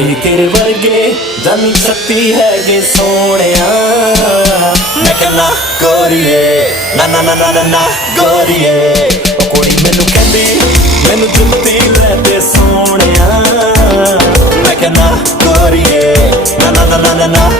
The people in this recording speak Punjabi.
ਨੀ ਤੇਰੇ ਵਰਗੇ ਜਾਨੀ ਸ਼ਕਤੀ ਹੈਗੇ ਸੋਹਣਿਆ। ਮੈਂ ਕਹਿੰਦਾ ਗੋਰੀਏ ਨਾ ਨਾ ਨਾ ਨਾ ਨਾ ਗੋਰੀਏ, ਉਹ ਕੁੜੀ ਮੈਨੂੰ ਕਹਿੰਦੀ ਮੈਨੂੰ ਚੁੰਮਦੀ ਲੈ ਤੇ ਸੋਹਣਿਆ। ਮੈਂ ਕਹਿੰਦਾ ਗੋਰੀਏ ਨਾ ਨਾ ਨਾ ਨਾ ਨਾ